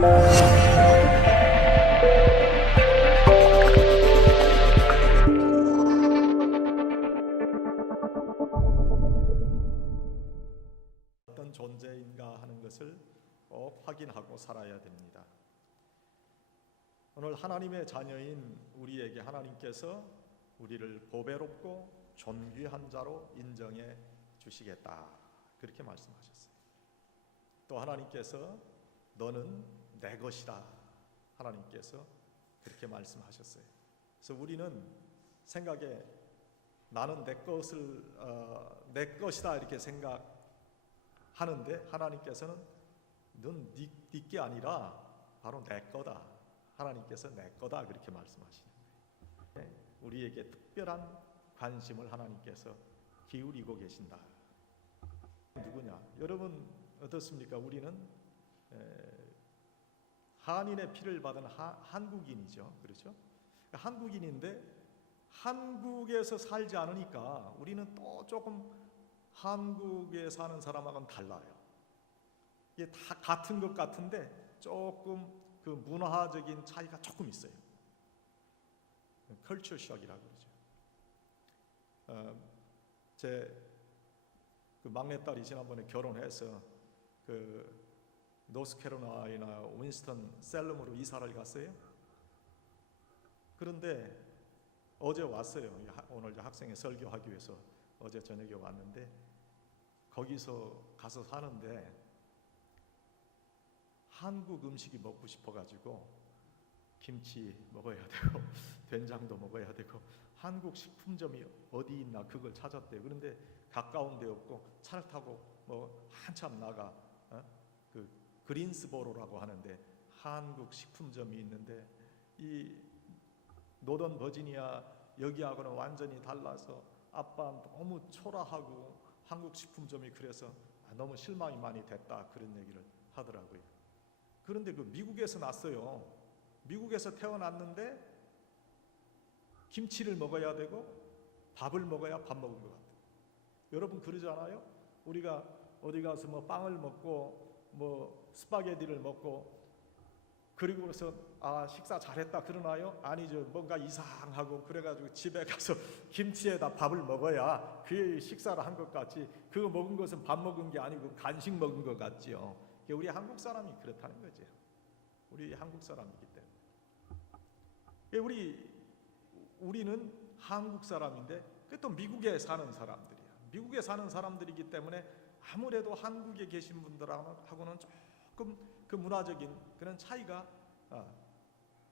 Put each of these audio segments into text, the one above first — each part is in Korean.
어떤 존재인가 하는 것을 꼭 확인하고 살아야 됩니다. 오늘 하나님의 자녀인 우리에게 하나님께서 우리를 보배롭고 존귀한 자로 인정해 주시겠다, 그렇게 말씀하셨어요. 또 하나님께서 너는 내 것이다, 하나님께서 그렇게 말씀하셨어요. 그래서 우리는 생각에 나는 내 것이다 이렇게 생각하는데, 하나님께서는 넌 네 게 아니라 바로 내 거다, 하나님께서 내 거다 그렇게 말씀하시는 거예요. 우리에게 특별한 관심을 하나님께서 기울이고 계신다. 누구냐? 여러분 어떻습니까? 우리는 한인의 피를 받은 한국인이죠. 그렇죠? 한국인인데 한국에서 살지 않으니까 우리는 또 조금 한국에 사는 사람하고는 달라요. 이게 다 같은 것 같은데 조금 그 문화적인 차이가 조금 있어요. 컬처 숍이라고 그러죠. 제 그 막내딸이 지난번에 결혼해서 그 노스캐롤라이나 윈스턴 셀럼으로 이사를 갔어요. 그런데 어제 왔어요. 오늘 학생회 설교하기 위해서 어제 저녁에 왔는데, 거기서 가서 사는데 한국 음식이 먹고 싶어가지고 김치 먹어야 되고 된장도 먹어야 되고 한국 식품점이 어디 있나 그걸 찾았대요. 그런데 가까운 데 없고 차를 타고 뭐 한참 나가 그 그린스보로라고 하는데 한국 식품점이 있는데, 이 노던 버지니아 여기하고는 완전히 달라서 아빠 너무 초라하고 한국 식품점이 그래서 너무 실망이 많이 됐다, 그런 얘기를 하더라고요. 그런데 그 미국에서 났어요. 미국에서 태어났는데 김치를 먹어야 되고 밥을 먹어야 밥 먹은 것 같아요. 여러분 그러잖아요. 우리가 어디 가서 뭐 빵을 먹고 뭐 스파게티를 먹고 그리고 그래서 식사 잘했다 그러나요? 아니죠. 뭔가 이상하고 그래가지고 집에 가서 김치에다 밥을 먹어야 그게 식사를 한 것 같지, 그거 먹은 것은 밥 먹은 게 아니고 간식 먹은 것 같지요. 우리 한국 사람이 그렇다는 거죠. 우리 한국 사람이기 때문에. 우리는 한국 사람인데 또 미국에 사는 사람들이야. 미국에 사는 사람들이기 때문에 아무래도 한국에 계신 분들하고는 조금 그 문화적인 그런 차이가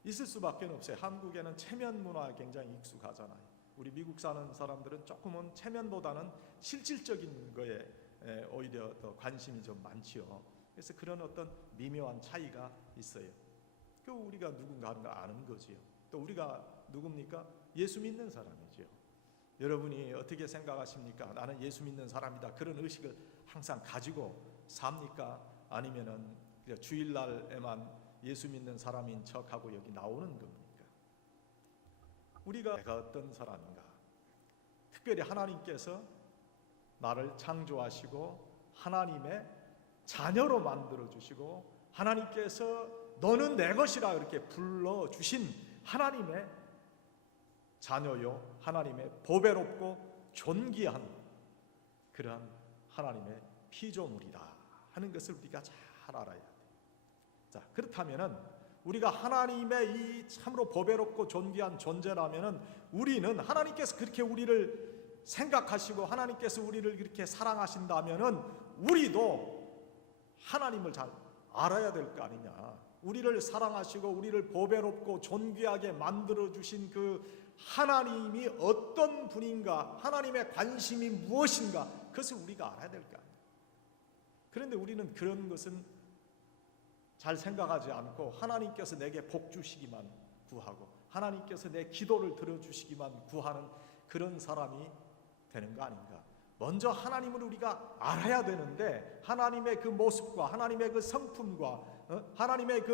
있을 수밖에 없어요. 한국에는 체면 문화에 굉장히 익숙하잖아요. 우리 미국 사는 사람들은 조금은 체면보다는 실질적인 거에 오히려 더 관심이 좀 많지요. 그래서 그런 어떤 미묘한 차이가 있어요. 그 우리가 누군가 하는 거 아는 거지요. 또 우리가 누굽니까? 예수 믿는 사람이죠. 여러분이 어떻게 생각하십니까? 나는 예수 믿는 사람이다, 그런 의식을 항상 가지고 삽니까? 아니면은 주일날에만 예수 믿는 사람인 척하고 여기 나오는 겁니까? 우리가 내가 어떤 사람인가? 특별히 하나님께서 나를 창조하시고 하나님의 자녀로 만들어 주시고 하나님께서 너는 내 것이라 이렇게 불러 주신 하나님의 자녀요, 하나님의 보배롭고 존귀한 그러한 하나님의 피조물이다 하는 것을 우리가 잘 알아야 돼요. 자, 그렇다면은 우리가 하나님의 이 참으로 보배롭고 존귀한 존재라면은 우리는 하나님께서 그렇게 우리를 생각하시고 하나님께서 우리를 그렇게 사랑하신다면은 우리도 하나님을 잘 알아야 될 거 아니냐. 우리를 사랑하시고 우리를 보배롭고 존귀하게 만들어 주신 그 하나님이 어떤 분인가, 하나님의 관심이 무엇인가, 그것을 우리가 알아야 될 거 아니에요. 그런데 우리는 그런 것은 잘 생각하지 않고 하나님께서 내게 복 주시기만 구하고 하나님께서 내 기도를 들어주시기만 구하는 그런 사람이 되는 거 아닌가. 먼저 하나님을 우리가 알아야 되는데 하나님의 그 모습과 하나님의 그 성품과 하나님의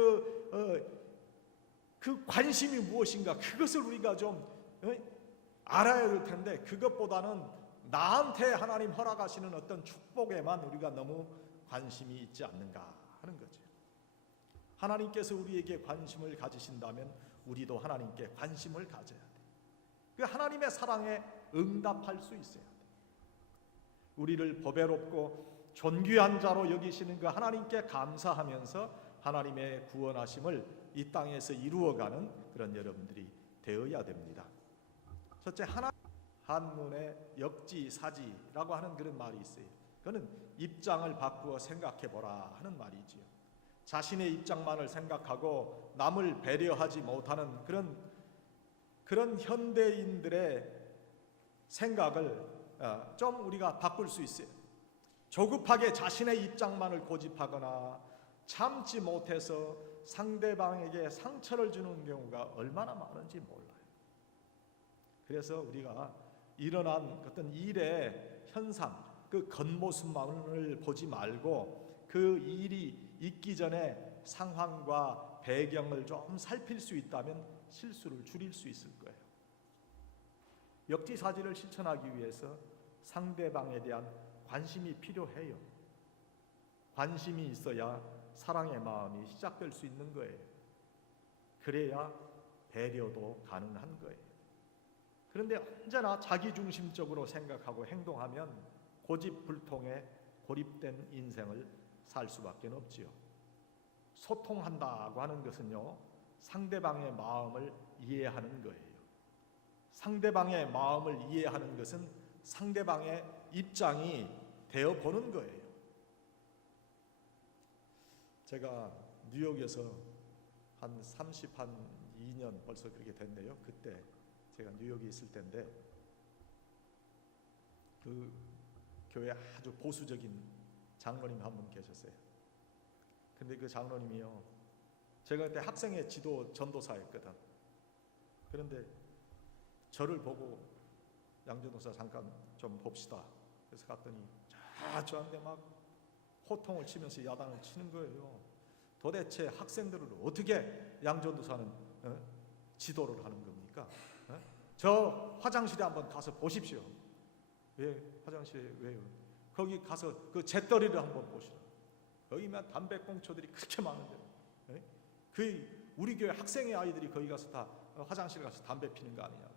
그 관심이 무엇인가, 그것을 우리가 좀 알아야 될 텐데, 그것보다는 나한테 하나님 허락하시는 어떤 축복에만 우리가 너무 관심이 있지 않는가 하는 거죠. 하나님께서 우리에게 관심을 가지신다면 우리도 하나님께 관심을 가져야 돼. 그 하나님의 사랑에 응답할 수 있어야 돼. 우리를 보배롭고 존귀한 자로 여기시는 그 하나님께 감사하면서 하나님의 구원하심을 이 땅에서 이루어가는 그런 여러분들이 되어야 됩니다. 첫째, 한문에 역지사지라고 하는 그런 말이 있어요. 그거는 입장을 바꾸어 생각해보라 하는 말이지요. 자신의 입장만을 생각하고 남을 배려하지 못하는 그런 현대인들의 생각을 좀 우리가 바꿀 수 있어요. 조급하게 자신의 입장만을 고집하거나 참지 못해서 상대방에게 상처를 주는 경우가 얼마나 많은지 몰라요. 그래서 우리가 일어난 어떤 일의 현상, 그 겉모습만을 보지 말고 그 일이 있기 전에 상황과 배경을 좀 살필 수 있다면 실수를 줄일 수 있을 거예요. 역지사지를 실천하기 위해서 상대방에 대한 관심이 필요해요. 관심이 있어야 사랑의 마음이 시작될 수 있는 거예요. 그래야 배려도 가능한 거예요. 그런데 언제나 자기중심적으로 생각하고 행동하면 고집불통에 고립된 인생을 살 수밖에 없지요. 소통한다고 하는 것은요, 상대방의 마음을 이해하는 거예요. 상대방의 마음을 이해하는 것은 상대방의 입장이 되어보는 거예요. 제가 뉴욕에서 한 32년 벌써 그렇게 됐네요. 그때 제가 뉴욕에 있을 때인데 그 교회 아주 보수적인 장로님 한 분 계셨어요. 근데 그 장로님이요, 제가 그때 학생회 지도 전도사였거든. 그런데 저를 보고 양전도사 잠깐 좀 봅시다. 그래서 갔더니 저한테 막 호통을 치면서 야단을 치는 거예요. 도대체 학생들을 어떻게 양전도사는 지도를 하는 겁니까? 저 화장실에 한번 가서 보십시오. 왜 화장실에 왜요? 거기 가서 그 잿더리를 한번 보시라. 거기만 담배꽁초들이 그렇게 많은데, 그 우리 교회 학생의 아이들이 거기 가서 다 화장실 가서 담배 피는 거 아니냐?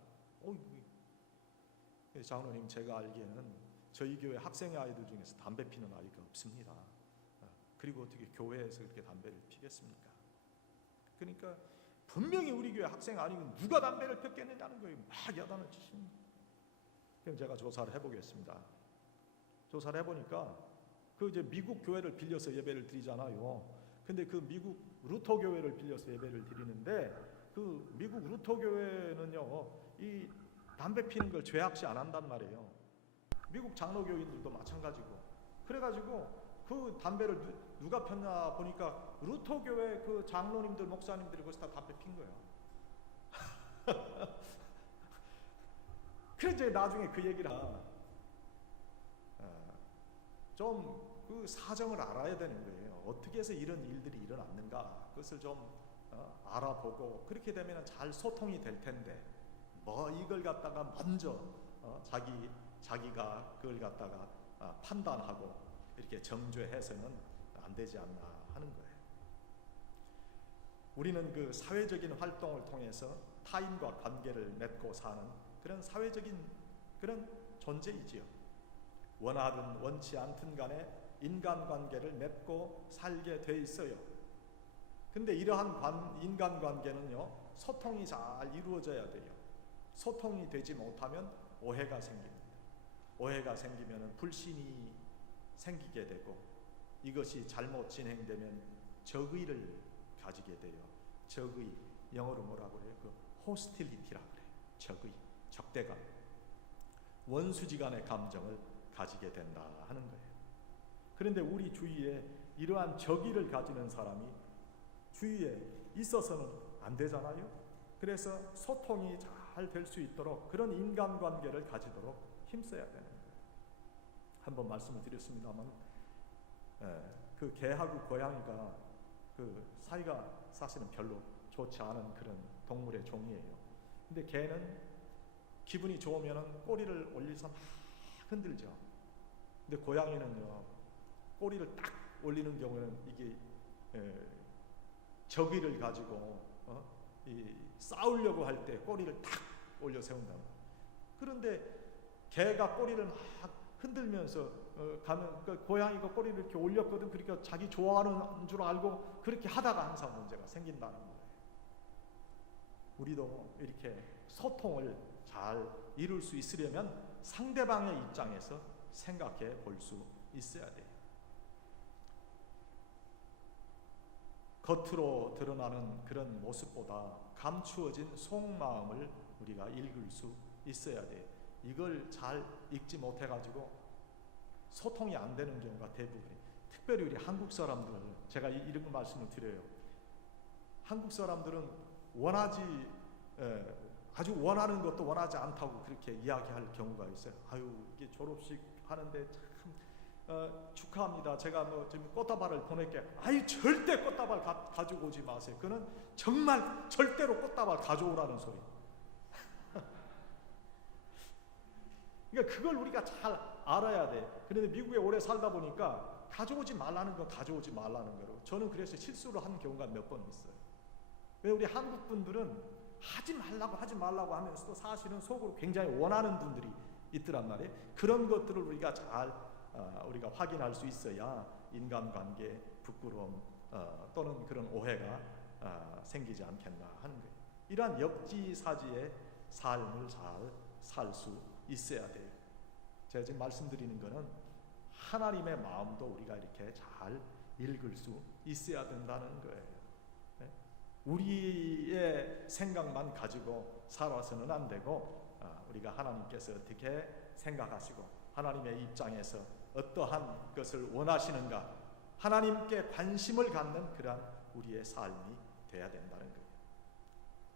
장로님, 제가 알기에는 저희 교회 학생의 아이들 중에서 담배 피는 아이가 없습니다. 그리고 어떻게 교회에서 그렇게 담배를 피겠습니까? 그러니까 분명히 우리 교회 학생 아니면 누가 담배를 폈겠느냐는 거예요. 막 야단을 치십니다. 그럼 제가 조사를 해보겠습니다. 조사를 해보니까 그 이제 미국 교회를 빌려서 예배를 드리잖아요. 근데 그 미국 루터 교회를 빌려서 예배를 드리는데 그 미국 루터 교회는요, 이 담배 피는 걸 죄악시 안 한단 말이에요. 미국 장로교인들도 마찬가지고. 그래가지고 그 담배를 누가 폈냐 보니까 루터 교회 그 장로님들, 목사님들이 거기서 다 담배 핀 거예요. 그래서 이제 나중에 그 얘기를 좀 그 사정을 알아야 되는 거예요. 어떻게 해서 이런 일들이 일어났는가, 그것을 좀 알아보고 그렇게 되면 잘 소통이 될 텐데, 뭐 이걸 갖다가 먼저 자기가 그걸 갖다가 판단하고 이렇게 정죄해서는 안 되지 않나 하는 거예요. 우리는 그 사회적인 활동을 통해서 타인과 관계를 맺고 사는 그런 사회적인 그런 존재이지요. 원하든 원치 않든 간에 인간관계를 맺고 살게 돼 있어요. 근데 이러한 인간관계는요, 소통이 잘 이루어져야 돼요. 소통이 되지 못하면 오해가 생깁니다. 오해가 생기면 불신이 생기게 되고, 이것이 잘못 진행되면 적의를 가지게 돼요. 적의, 영어로 뭐라고 그래요? 그 호스틸리티라고 그래요. 적의, 적대감, 원수지간의 감정을 가지게 된다 하는 거예요. 그런데 우리 주위에 이러한 적의를 가지는 사람이 주위에 있어서는 안 되잖아요. 그래서 소통이 잘 될 수 있도록 그런 인간관계를 가지도록 힘써야 되는 거예요. 한번 말씀을 드렸습니다만, 그 개하고 고양이가 그 사이가 사실은 별로 좋지 않은 그런 동물의 종이에요. 근데 개는 기분이 좋으면 꼬리를 올려서 막 흔들죠. 근데 고양이는요, 꼬리를 딱 올리는 경우에는 이게 저기를 가지고 싸우려고 할 때 꼬리를 탁 올려 세운다. 그런데 개가 꼬리를 막 흔들면서 가면 그 고양이가 꼬리를 이렇게 올렸거든. 그러니까 자기 좋아하는 줄 알고 그렇게 하다가 항상 문제가 생긴다는 거예요. 우리도 이렇게 소통을 잘 이룰 수 있으려면 상대방의 입장에서 생각해 볼 수 있어야 돼요. 겉으로 드러나는 그런 모습보다 감추어진 속마음을 우리가 읽을 수 있어야 돼요. 이걸 잘 읽지 못해가지고 소통이 안 되는 경우가 대부분이에요. 특별히 우리 한국 사람들, 제가 이런 거 말씀을 드려요. 한국 사람들은 아주 원하는 것도 원하지 않다고 그렇게 이야기할 경우가 있어요. 아유, 이게 졸업식 하는데 참 축하합니다. 제가 지금 꽃다발을 보낼게. 아유, 절대 꽃다발 가지고 오지 마세요. 그는 정말 절대로 꽃다발 가져오라는 소리. 그러니까 그걸 우리가 잘 알아야 돼. 그런데 미국에 오래 살다 보니까 가져오지 말라는 건 가져오지 말라는 거로 저는 그래서 실수를 한 경우가 몇 번 있어요. 왜 우리 한국 분들은 하지 말라고 하면서도 사실은 속으로 굉장히 원하는 분들이 있더란 말이에요. 그런 것들을 우리가 잘 우리가 확인할 수 있어야 인간관계, 부끄러움 또는 그런 오해가 생기지 않겠나 하는 거예요. 이러한 역지사지의 삶을 잘 살 수 있어야 돼요. 제가 지금 말씀드리는 것은 하나님의 마음도 우리가 이렇게 잘 읽을 수 있어야 된다는 거예요. 네? 우리의 생각만 가지고 살아서는 안 되고 우리가 하나님께서 어떻게 생각하시고 하나님의 입장에서 어떠한 것을 원하시는가, 하나님께 관심을 갖는 그러한 우리의 삶이 돼야 된다는 거예요.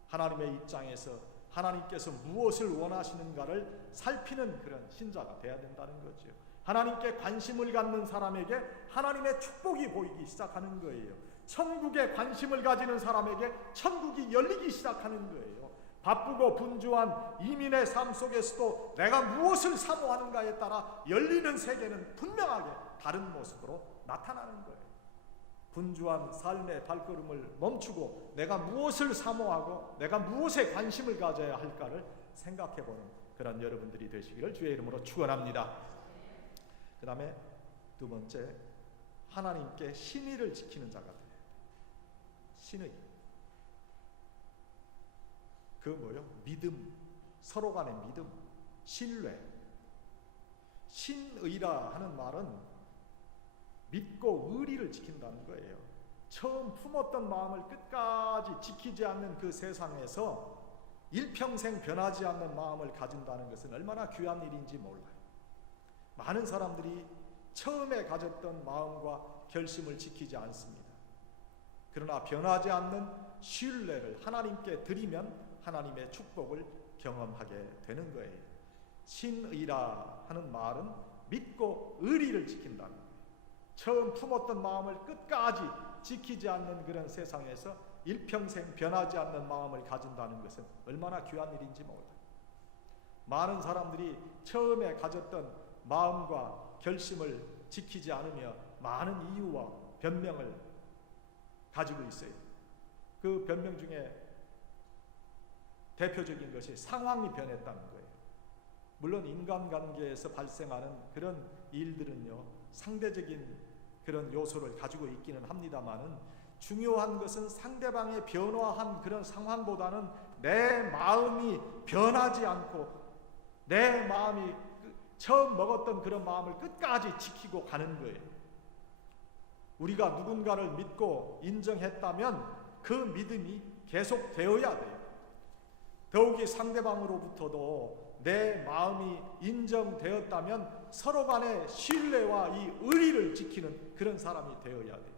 하나님의 입장에서 하나님께서 무엇을 원하시는가를 살피는 그런 신자가 돼야 된다는 거죠. 하나님께 관심을 갖는 사람에게 하나님의 축복이 보이기 시작하는 거예요. 천국에 관심을 가지는 사람에게 천국이 열리기 시작하는 거예요. 바쁘고 분주한 이민의 삶 속에서도 내가 무엇을 사모하는가에 따라 열리는 세계는 분명하게 다른 모습으로 나타나는 거예요. 분주한 삶의 발걸음을 멈추고 내가 무엇을 사모하고 내가 무엇에 관심을 가져야 할까를 생각해보는 그런 여러분들이 되시기를 주의 이름으로 축원합니다. 그 다음에 두 번째, 하나님께 신의를 지키는 자가 돼요. 신의. 그 뭐요? 믿음, 서로 간의 믿음, 신뢰. 신의라 하는 말은 믿고 의리를 지킨다는 거예요. 처음 품었던 마음을 끝까지 지키지 않는 그 세상에서 일평생 변하지 않는 마음을 가진다는 것은 얼마나 귀한 일인지 몰라요. 많은 사람들이 처음에 가졌던 마음과 결심을 지키지 않습니다. 그러나 변하지 않는 신뢰를 하나님께 드리면 하나님의 축복을 경험하게 되는 거예요. 신의라 하는 말은 믿고 의리를 지킨다는 거예요. 처음 품었던 마음을 끝까지 지키지 않는 그런 세상에서 일평생 변하지 않는 마음을 가진다는 것은 얼마나 귀한 일인지 몰라요. 많은 사람들이 처음에 가졌던 마음과 결심을 지키지 않으며 많은 이유와 변명을 가지고 있어요. 그 변명 중에 대표적인 것이 상황이 변했다는 거예요. 물론 인간관계에서 발생하는 그런 일들은요, 상대적인 그런 요소를 가지고 있기는 합니다만은 중요한 것은 상대방의 변화한 그런 상황보다는 내 마음이 변하지 않고 내 마음이 처음 먹었던 그런 마음을 끝까지 지키고 가는 거예요. 우리가 누군가를 믿고 인정했다면 그 믿음이 계속되어야 돼요. 더욱이 상대방으로부터도 내 마음이 인정되었다면 서로 간의 신뢰와 이 의리를 지키는 그런 사람이 되어야 돼요.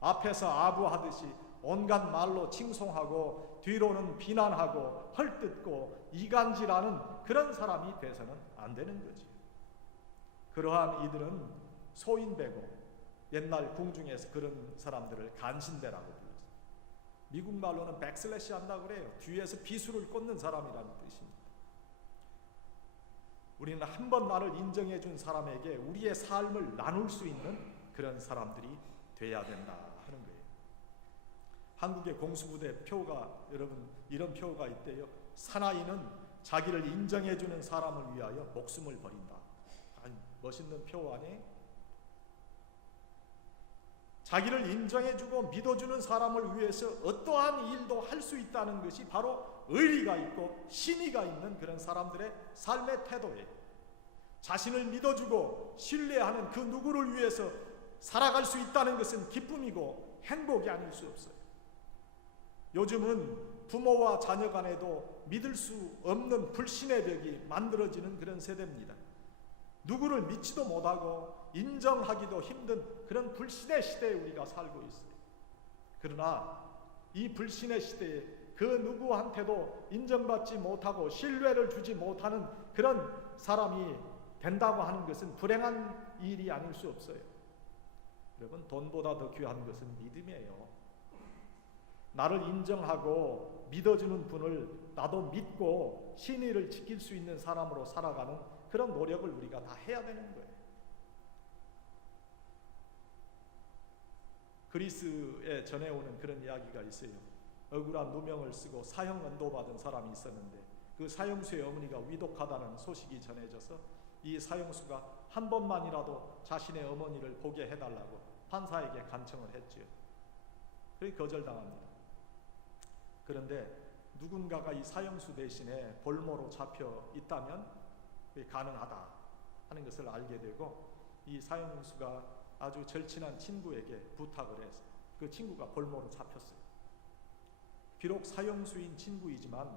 앞에서 아부하듯이 온갖 말로 칭송하고 뒤로는 비난하고 헐뜯고 이간질하는 그런 사람이 돼서는 안 되는 거지. 그러한 이들은 소인배고 옛날 궁중에서 그런 사람들을 간신배라고 불렀어요. 미국 말로는 백슬래시 한다고 그래요. 뒤에서 비수를 꽂는 사람이라는 뜻입니다. 우리는 한 번 나를 인정해 준 사람에게 우리의 삶을 나눌 수 있는 그런 사람들이 돼야 된다 하는 거예요. 한국의 공수부대 표가 여러분 이런 표가 있대요. 사나이는 자기를 인정해주는 사람을 위하여 목숨을 버린다. 아니, 멋있는 표 아니에요? 자기를 인정해주고 믿어주는 사람을 위해서 어떠한 일도 할 수 있다는 것이 바로 의리가 있고 신의가 있는 그런 사람들의 삶의 태도예요. 자신을 믿어주고 신뢰하는 그 누구를 위해서 살아갈 수 있다는 것은 기쁨이고 행복이 아닐 수 없어요. 요즘은 부모와 자녀 간에도 믿을 수 없는 불신의 벽이 만들어지는 그런 세대입니다. 누구를 믿지도 못하고 인정하기도 힘든 그런 불신의 시대에 우리가 살고 있어요. 그러나 이 불신의 시대에 그 누구한테도 인정받지 못하고 신뢰를 주지 못하는 그런 사람이 된다고 하는 것은 불행한 일이 아닐 수 없어요. 여러분, 돈보다 더 귀한 것은 믿음이에요. 나를 인정하고 믿어주는 분을 나도 믿고 신의를 지킬 수 있는 사람으로 살아가는 그런 노력을 우리가 다 해야 되는 거예요. 그리스에 전해오는 그런 이야기가 있어요. 억울한 누명을 쓰고 사형 언도받은 사람이 있었는데 그 사형수의 어머니가 위독하다는 소식이 전해져서 이 사형수가 한 번만이라도 자신의 어머니를 보게 해달라고 판사에게 간청을 했지요. 그게 거절당합니다. 그런데 누군가가 이 사형수 대신에 볼모로 잡혀 있다면 가능하다 하는 것을 알게 되고 이 사형수가 아주 절친한 친구에게 부탁을 해서 그 친구가 볼모로 잡혔어요. 비록 사형수인 친구이지만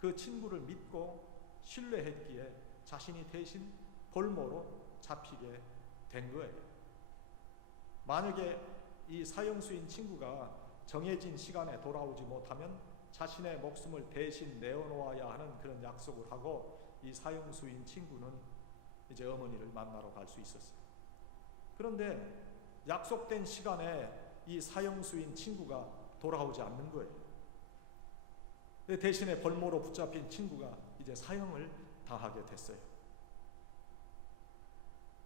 그 친구를 믿고 신뢰했기에 자신이 대신 볼모로 잡히게 된 거예요. 만약에 이 사형수인 친구가 정해진 시간에 돌아오지 못하면 자신의 목숨을 대신 내어놓아야 하는 그런 약속을 하고 이 사형수인 친구는 이제 어머니를 만나러 갈 수 있었어요. 그런데 약속된 시간에 이 사형수인 친구가 돌아오지 않는 거예요. 대신에 볼모로 붙잡힌 친구가 이제 사형을 당하게 됐어요.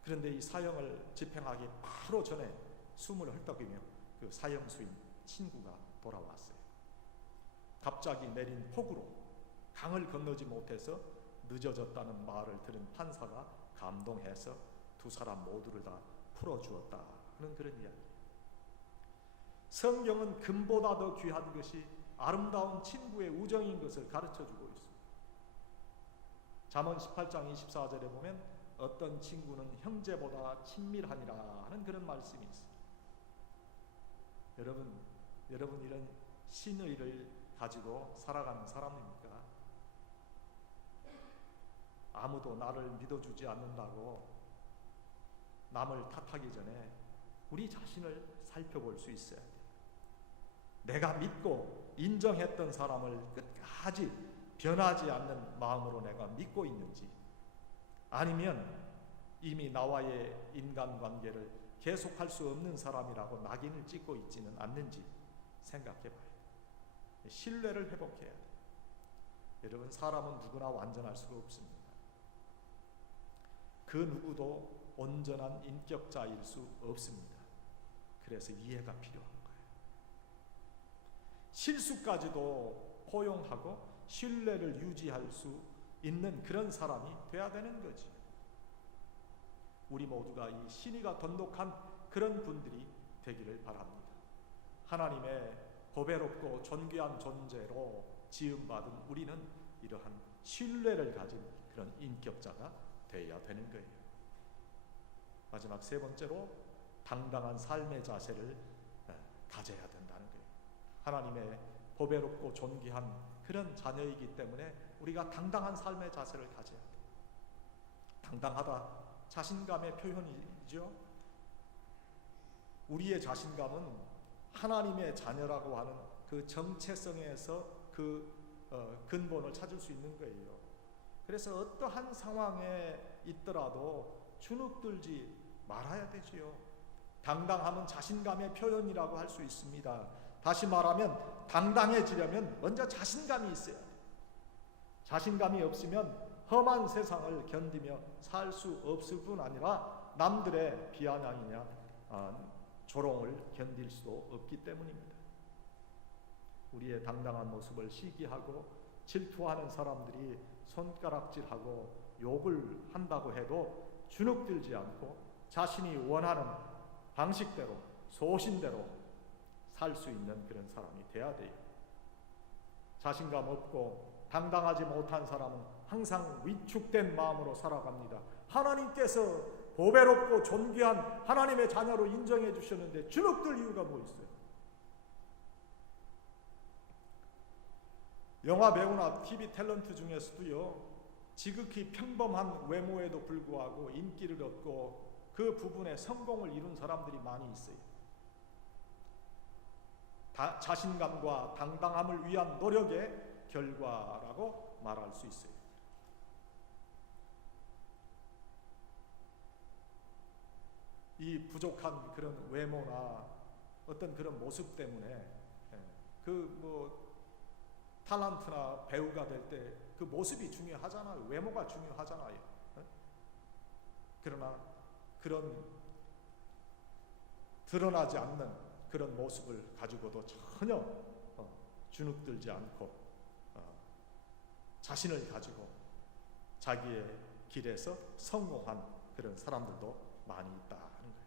그런데 이 사형을 집행하기 바로 전에 숨을 헐떡이며 그 사형수인 친구가 돌아왔어요. 갑자기 내린 폭우로 강을 건너지 못해서 늦어졌다는 말을 들은 판사가 감동해서 두 사람 모두를 다 풀어주었다 하는 그런 이야기. 성경은 금보다 더 귀한 것이 아름다운 친구의 우정인 것을 가르쳐주고 있습니다. 잠언 18장 24절에 보면 어떤 친구는 형제보다 친밀하니라 하는 그런 말씀이 있습니다. 여러분 이런 신의를 가지고 살아가는 사람입니까? 아무도 나를 믿어주지 않는다고 남을 탓하기 전에 우리 자신을 살펴볼 수 있어야 돼요. 내가 믿고 인정했던 사람을 끝까지 변하지 않는 마음으로 내가 믿고 있는지, 아니면 이미 나와의 인간관계를 계속할 수 없는 사람이라고 낙인을 찍고 있지는 않는지 생각해 봐야 돼요. 신뢰를 회복해야 돼요. 여러분, 사람은 누구나 완전할 수가 없습니다. 그 누구도 온전한 인격자일 수 없습니다. 그래서 이해가 필요한 거예요. 실수까지도 포용하고 신뢰를 유지할 수 있는 그런 사람이 돼야 되는 거지. 우리 모두가 이 신의가 돈독한 그런 분들이 되기를 바랍니다. 하나님의 보배롭고 존귀한 존재로 지음받은 우리는 이러한 신뢰를 가진 그런 인격자가 되어야 되는 거예요. 마지막 세 번째로 당당한 삶의 자세를 가져야 된다는 거예요. 하나님의 보배롭고 존귀한 그런 자녀이기 때문에 우리가 당당한 삶의 자세를 가져야 돼요. 당당하다, 자신감의 표현이죠. 우리의 자신감은 하나님의 자녀라고 하는 그 정체성에서 그 근본을 찾을 수 있는 거예요. 그래서 어떠한 상황에 있더라도 주눅들지 말아야 되지요. 당당함은 자신감의 표현이라고 할 수 있습니다. 다시 말하면 당당해지려면 먼저 자신감이 있어야 돼요. 자신감이 없으면 험한 세상을 견디며 살 수 없을 뿐 아니라 남들의 비아냥이냐 조롱을 견딜 수도 없기 때문입니다. 우리의 당당한 모습을 시기하고 질투하는 사람들이 손가락질하고 욕을 한다고 해도 주눅들지 않고 자신이 원하는 방식대로 소신대로 살 수 있는 그런 사람이 돼야 돼요. 자신감 없고 당당하지 못한 사람은 항상 위축된 마음으로 살아갑니다. 하나님께서 보배롭고 존귀한 하나님의 자녀로 인정해 주셨는데 주눅들 이유가 뭐 있어요? 영화 배우나 TV 탤런트 중에서도요, 지극히 평범한 외모에도 불구하고 인기를 얻고 그 부분에 성공을 이룬 사람들이 많이 있어요. 자신감과 당당함을 위한 노력의 결과라고 말할 수 있어요. 이 부족한 그런 외모나 어떤 그런 모습 때문에 탤런트나 배우가 될 때 그 모습이 중요하잖아요. 외모가 중요하잖아요. 그러나 그런 드러나지 않는 그런 모습을 가지고도 전혀 주눅들지 않고 자신을 가지고 자기의 길에서 성공한 그런 사람들도 많이 있다 하는 거예요.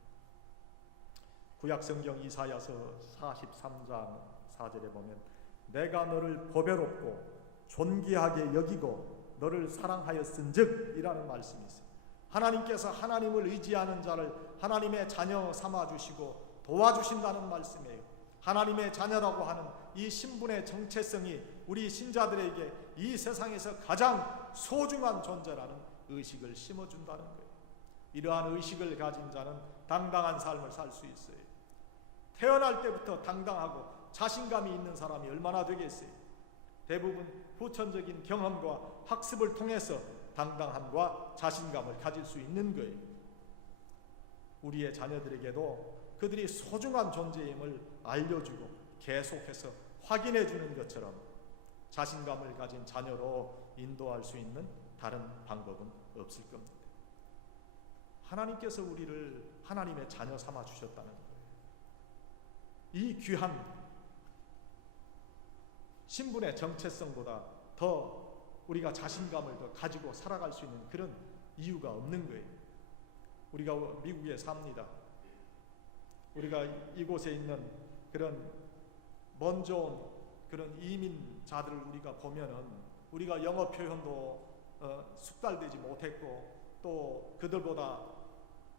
구약성경 이사야서 43장 4절에 보면 내가 너를 보배롭고 존귀하게 여기고 너를 사랑하였은즉 이라는 말씀이 있어요. 하나님께서 하나님을 의지하는 자를 하나님의 자녀 삼아주시고 도와주신다는 말씀이에요. 하나님의 자녀라고 하는 이 신분의 정체성이 우리 신자들에게 이 세상에서 가장 소중한 존재라는 의식을 심어준다는 거예요. 이러한 의식을 가진 자는 당당한 삶을 살 수 있어요. 태어날 때부터 당당하고 자신감이 있는 사람이 얼마나 되겠어요? 대부분 후천적인 경험과 학습을 통해서 당당함과 자신감을 가질 수 있는 거예요. 우리의 자녀들에게도 그들이 소중한 존재임을 알려주고 계속해서 확인해 주는 것처럼 자신감을 가진 자녀로 인도할 수 있는 다른 방법은 없을 겁니다. 하나님께서 우리를 하나님의 자녀 삼아 주셨다는 거예요. 이 귀한 신분의 정체성보다 더 우리가 자신감을 더 가지고 살아갈 수 있는 그런 이유가 없는 거예요. 우리가 미국에 삽니다. 우리가 이곳에 있는 그런 먼저 온 그런 이민자들을 우리가 보면은 우리가 영어 표현도 숙달되지 못했고 또 그들보다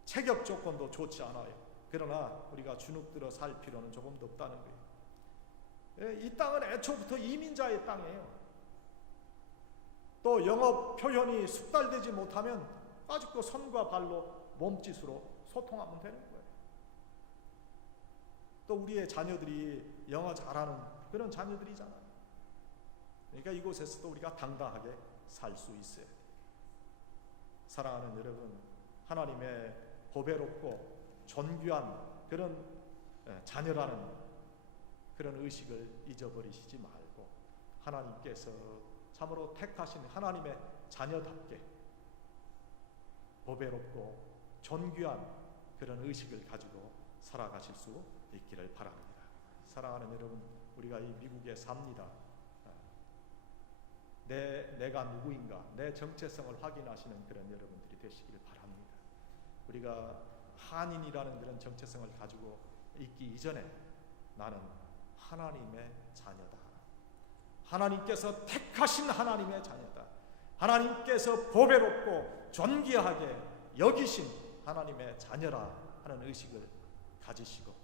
체격 조건도 좋지 않아요. 그러나 우리가 주눅들어 살 필요는 조금 더 없다는 거예요. 이 땅은 애초부터 이민자의 땅이에요. 또 영어 표현이 숙달되지 못하면 아직도 손과 발로 몸짓으로 소통하면 되는 거예요. 또 우리의 자녀들이 영어 잘하는 그런 자녀들이잖아요. 그러니까 이곳에서도 우리가 당당하게 살 수 있어야 돼요. 사랑하는 여러분, 하나님의 보배롭고 존귀한 그런 자녀라는 그런 의식을 잊어버리시지 말고 하나님께서 참으로 택하신 하나님의 자녀답게 보배롭고 존귀한 그런 의식을 가지고 살아가실 수 있기를 바랍니다. 사랑하는 여러분, 우리가 이 미국에 삽니다. 내가 누구인가, 내 정체성을 확인하시는 그런 여러분들이 되시기를 바랍니다. 우리가 한인이라는 그런 정체성을 가지고 있기 이전에 나는 하나님의 자녀다. 하나님께서 택하신 하나님의 자녀다. 하나님께서 보배롭고 존귀하게 여기신 하나님의 자녀라 하는 의식을 가지시고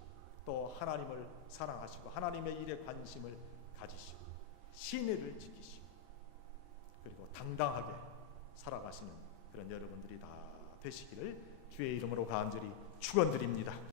또 하나님을 사랑하시고 하나님의 일에 관심을 가지시고 신의를 지키시고 그리고 당당하게 살아가시는 그런 여러분들이 다 되시기를 주의 이름으로 간절히 축원드립니다.